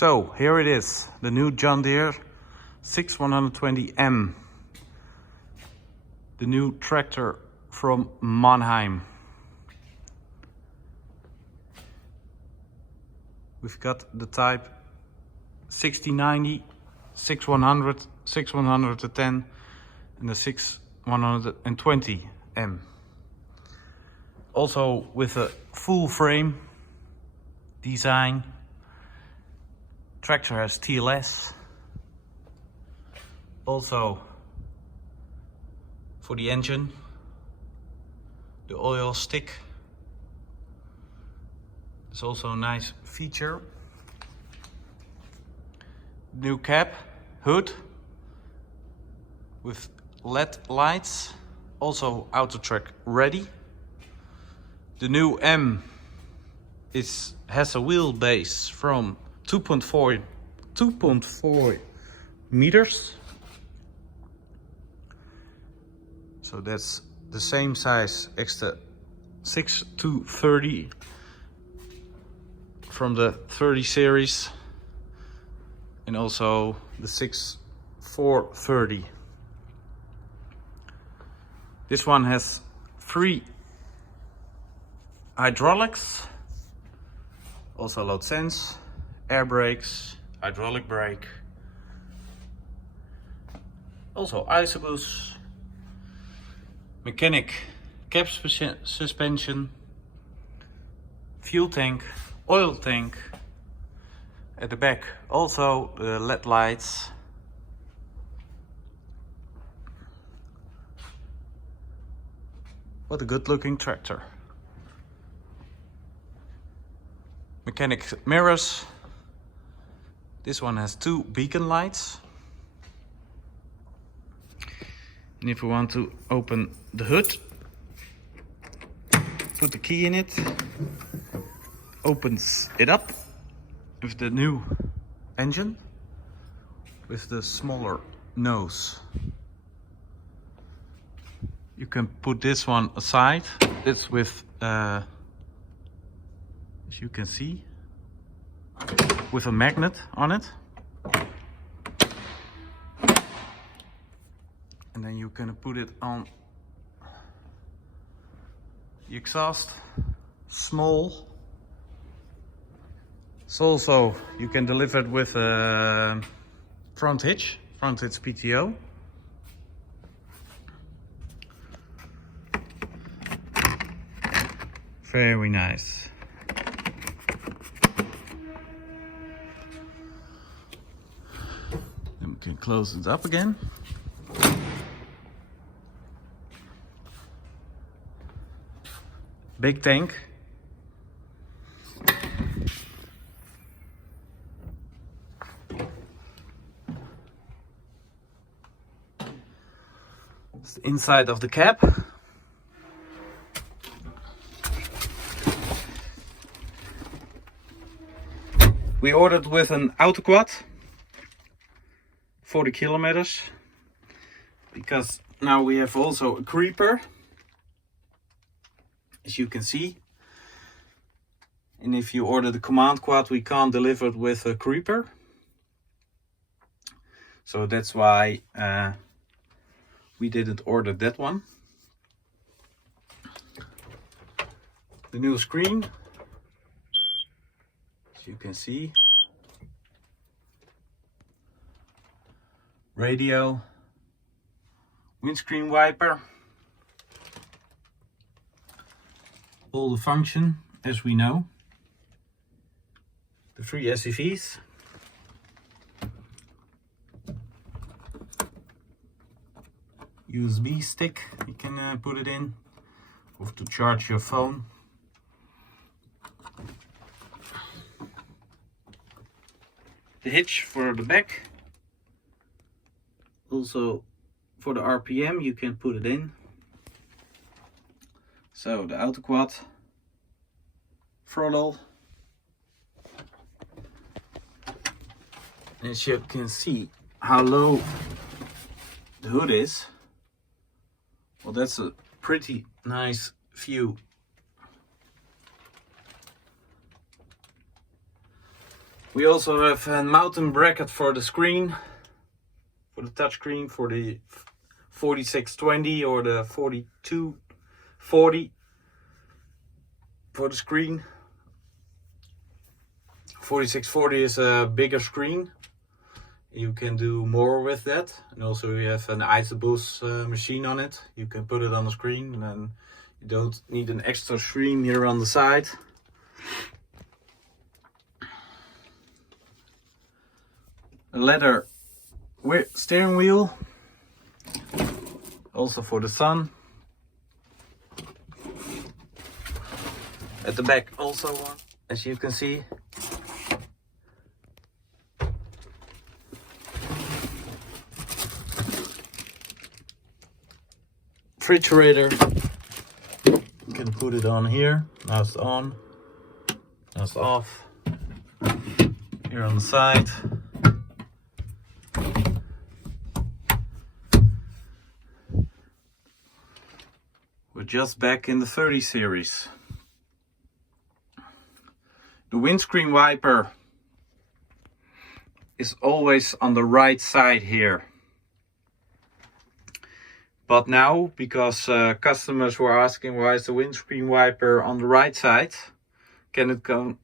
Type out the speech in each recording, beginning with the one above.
So here it is, the new John Deere 6120M. The new tractor from Mannheim. We've got the type 6090, 6100, 6110 and the 6120M. Also with a full frame design. Tractor has TLS. Also for the engine, the oil stick. It's also a nice feature. New cab, hood with LED lights, also auto track ready. The new M has a wheelbase from 2.4 meters. So that's the same size as the 6230 from the 30 series, and also the 6430. This one has 3 hydraulics, also load sense, air brakes, hydraulic brake, also isobus, mechanic cab suspension, fuel tank, oil tank. At the back also the LED lights. What a good looking tractor. Mechanic mirrors. This one has 2 beacon lights. And if we want to open the hood, put the key in it, opens it up with the new engine with the smaller nose. You can put this one aside. It's with as you can see, with a magnet on it. And then you can put it on the exhaust. Small. It's also, you can deliver it with a front hitch PTO. Very nice. Then we can close it up again. Big tank. It's the inside of the cab. We ordered with an auto quad, 40 kilometers, because now we have also a creeper, as you can see. And if you order the command quad, we can't deliver it with a creeper. So that's why we didn't order that one. The new screen, as you can see. Radio, windscreen wiper. All the function as we know. The 3 SCVs. USB stick, you can put it in, or to charge your phone. The hitch for the back. Also for the RPM you can put it in. So the auto quad, throttle. As you can see how low the hood is. Well, that's a pretty nice view. We also have a mounting bracket for the screen, for the touch screen, for the 4620 or the 4240 for the screen. 4640 is a bigger screen. You can do more with that, and also we have an Isobus machine on it. You can put it on the screen, and then you don't need an extra screen here on the side. A leather steering wheel, also for the sun. At the back also one, as you can see. Refrigerator, you can put it on here. Now it's on, now it's off. Here on the side. We're just back in the 30 series. The windscreen wiper is always on the right side here. But now, because customers were asking why is the windscreen wiper on the right side, can it go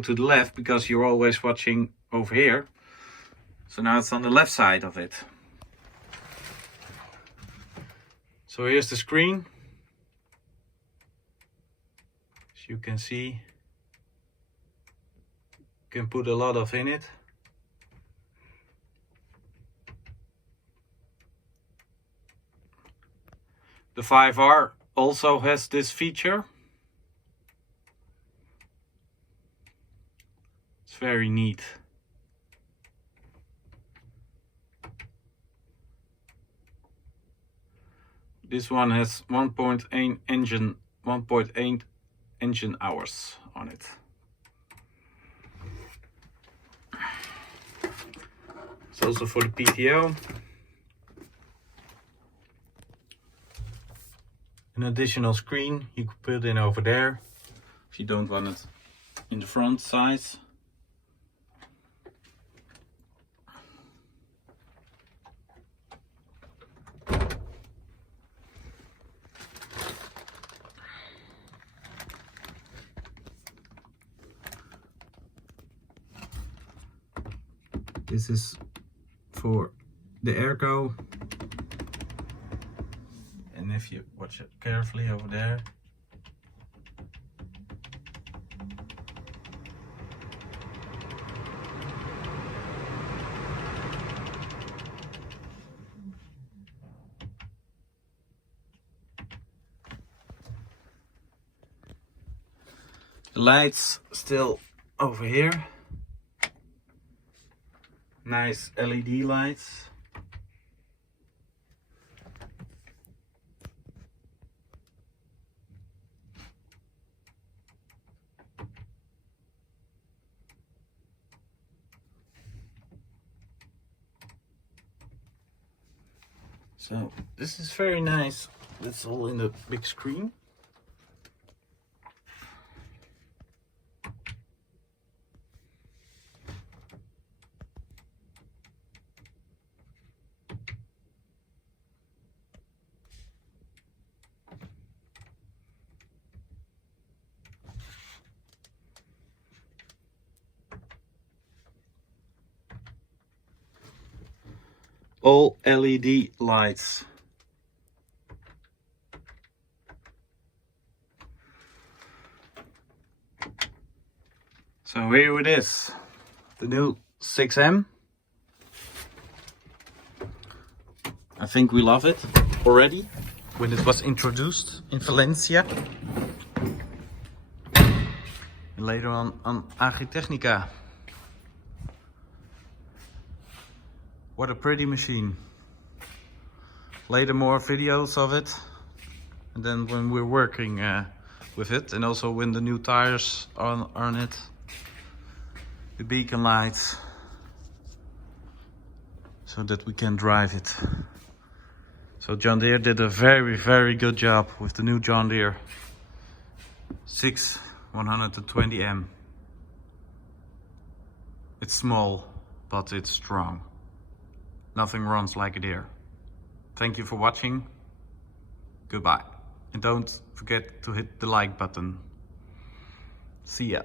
to the left, because you're always watching over here. So now it's on the left side of it. So here's the screen. As you can see, you can put a lot of in it. The 5R also has this feature. It's very neat. This one has 1.8 engine hours on it. It's also for the PTO. An additional screen you could put in over there if you don't want it in the front size. This is for the airco. And if you watch it carefully over there, the lights still over here. Nice LED lights. So this is very nice. It's all in the big screen. All LED lights. So here it is, the new 6M. I think we love it already when it was introduced in Valencia. And later on Agritechnica. What a pretty machine. Later more videos of it. And then when we're working with it, and also when the new tires are on it. The beacon lights. So that we can drive it. So John Deere did a very good job with the new John Deere 6120M. It's small, but it's strong. Nothing runs like a Deere. Thank you for watching. Goodbye. And don't forget to hit the like button. See ya.